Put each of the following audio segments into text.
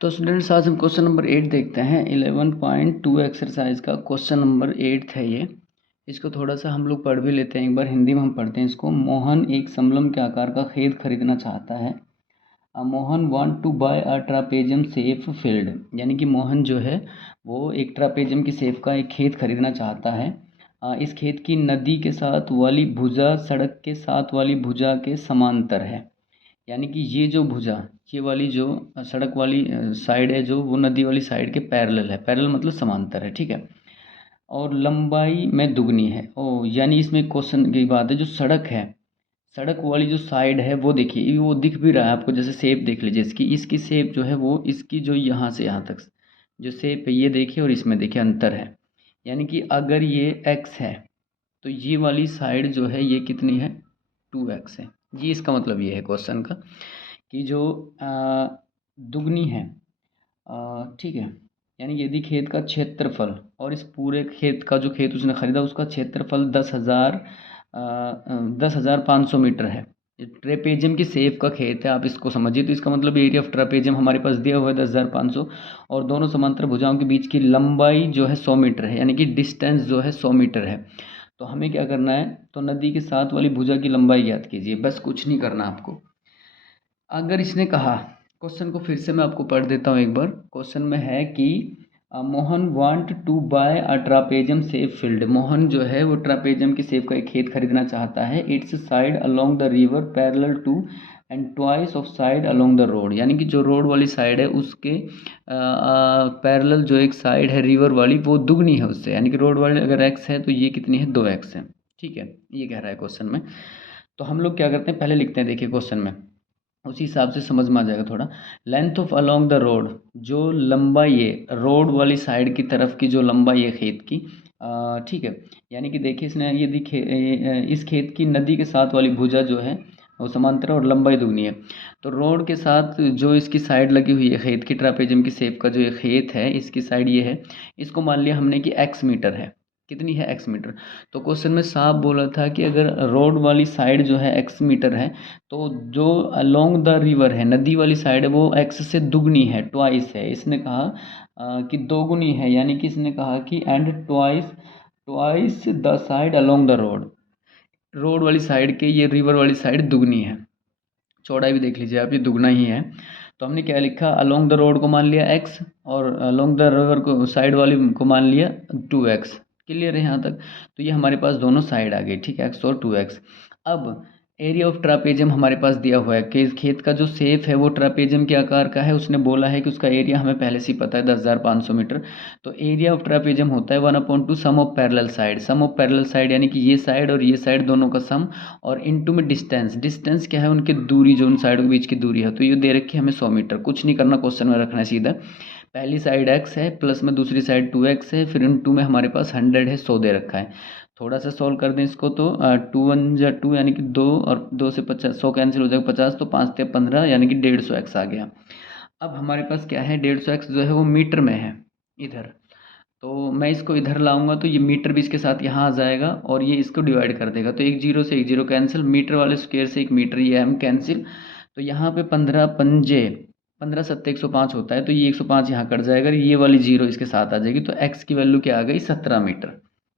तो स्टूडेंट्स आज हम क्वेश्चन नंबर 8 देखते हैं। 11.2 एक्सरसाइज का क्वेश्चन नंबर 8 है ये। इसको थोड़ा सा हम लोग पढ़ भी लेते हैं, एक बार हिंदी में हम पढ़ते हैं इसको। मोहन एक समलम के आकार का खेत खरीदना चाहता है। Mohan want to buy a trapezium shape field, यानी कि मोहन जो है वो एक ट्रापेजियम की सेफ का एक खेत खरीदना चाहता है। इस खेत की नदी के साथ वाली भुजा सड़क के साथ वाली भुजा के समांतर है, यानी कि ये जो भुजा, ये वाली जो सड़क वाली साइड है, जो वो नदी वाली साइड के पैरेलल है। पैरेलल मतलब समांतर है, ठीक है। और लंबाई में दुगनी है। ओ यानी इसमें क्वेश्चन की बात है, जो सड़क है, सड़क वाली जो साइड है वो देखिए, वो दिख भी रहा है आपको। जैसे शेप देख लीजिए इसकी, इसकी शेप जो है वो इसकी जो यहाँ से यहाँ तक जो शेप है ये देखिए, और इसमें देखिए अंतर है। यानी कि अगर ये x है तो ये वाली साइड जो है ये कितनी है, 2x है। ये इसका मतलब ये है क्वेश्चन का कि जो दुगनी है, ठीक है। यानी यदि खेत का क्षेत्रफल, और इस पूरे खेत का जो खेत उसने खरीदा उसका क्षेत्रफल 10,500 मीटर है। ट्रेपेजियम की सेफ का खेत है, आप इसको समझिए। तो इसका मतलब एरिया ऑफ ट्रेपेजियम हमारे पास दिया हुआ है 10,500, और दोनों समांतर भुजाओं के बीच की लंबाई जो है 100 मीटर है, यानी कि डिस्टेंस जो है 100 मीटर है। तो हमें क्या करना है, तो नदी के साथ वाली भुजा की लंबाई ज्ञात कीजिए, बस कुछ नहीं करना आपको। अगर इसने कहा, क्वेश्चन को फिर से मैं आपको पढ़ देता हूँ एक बार। क्वेश्चन में है कि Mohan want to buy a trapezium shape field. Mohan जो है वो ट्रापेजियम की सेफ का एक खेत खरीदना चाहता है। Its side along the river parallel to and twice of side along the road, यानी कि जो रोड वाली साइड है उसके पैरेलल जो एक साइड है रिवर वाली वो दुगनी है उससे, यानी कि रोड वाली अगर x है तो ये कितनी है, 2x है, ठीक है। ये कह रहा है क्वेश्चन में। तो हम लोग क्या करते हैं, पहले लिखते हैं, देखिए क्वेश्चन में उसी हिसाब से समझ में आ जाएगा थोड़ा। Length of along the road, जो लंबाई है रोड वाली साइड की तरफ की, जो लंबाई है खेत की, ठीक है। यानी कि देखिए इसने ये इस खेत की नदी के साथ वाली भुजा जो है वो समांतर और लंबाई दुगनी है। तो रोड के साथ जो इसकी साइड लगी हुई है खेत की, ट्रापेजियम की शेप का जो ये खेत है इसकी साइड ये है, इसको मान लिया हमने कि x मीटर है। कितनी है, x मीटर। तो क्वेश्चन में साफ बोला था कि अगर रोड वाली साइड जो है x मीटर है, तो जो अलोंग द रिवर है, नदी वाली साइड है, वो x से दुगनी है, ट्वाइस है। इसने कहा कि दोगुनी है, यानी कि इसने कहा कि and twice twice the side along the road. Road वाली साइड के ये रिवर वाली साइड दुगनी है। चौड़ाई भी देख लीजिए आप, ये दुगना ही है। तो हमने क्या लिखा, अलोंग द रोड को मान लिया x, और अलोंग द रिवर को साइड वाली को मान लिया 2x। क्लियर है यहाँ तक। तो ये हमारे पास दोनों साइड आ गई, ठीक है, x और 2x। अब एरिया ऑफ ट्रापेजियम हमारे पास दिया हुआ है कि खेत का जो शेप है वो ट्रापेजियम के आकार का है। उसने बोला है कि उसका एरिया हमें पहले से ही पता है 10,500 मीटर। तो एरिया ऑफ ट्रापेजियम होता है 1/2 sum of parallel side. Sum of parallel side यानी कि ये साइड और ये साइड दोनों का सम, और इनटू में डिस्टेंस। डिस्टेंस क्या है, उनकी दूरी, जो उन साइडों के बीच की दूरी है। तो ये दे रखी है हमें 100 मीटर। कुछ नहीं करना, क्वेश्चन में रखना है सीधा। पहली साइड x है, प्लस में दूसरी साइड 2x है, फिर इन टू में हमारे पास 100 है, 100 दे रखा है। थोड़ा सा सॉल्व कर दें इसको तो 2 1 जा 2, यानी कि 2, और 2 से 50, 100 कैंसिल हो जाएगा, 50, तो 5 से 15, यानी कि 150x आ गया। अब हमारे पास क्या है, 150x जो है वो मीटर में है इधर। तो मैं इसको इधर लाऊंगा तो ये मीटर भी इसके साथ यहाँ आ जाएगा, और ये इसको डिवाइड कर देगा। तो एक जीरो से एक जीरो कैंसिल, मीटर वाले स्क्वायर से एक मीटर, ये हम कैंसिल। तो यहाँ पे 15 पंजे 15 सत्ते 105 होता है, तो ये 105 यहाँ कट जाएगा, ये वाली जीरो इसके साथ आ जाएगी। तो x की वैल्यू क्या आ गई, 17 मीटर।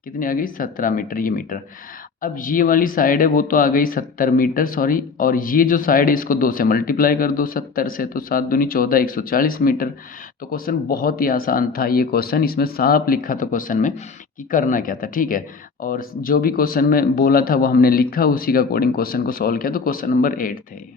कितनी आ गई, 17 मीटर, ये मीटर। अब ये वाली साइड है वो तो आ गई 70 मीटर, सॉरी। और ये जो साइड है इसको 2 से मल्टीप्लाई कर दो 70 से, तो 7 दूनी 14, 140 मीटर। तो क्वेश्चन बहुत ही आसान था ये क्वेश्चन। इसमें साफ लिखा था क्वेश्चन में कि करना क्या था, ठीक है। और जो भी क्वेश्चन में बोला था वो हमने लिखा, उसी का अकॉर्डिंग क्वेश्चन को सॉल्व किया। तो क्वेश्चन नंबर 8 थे ये।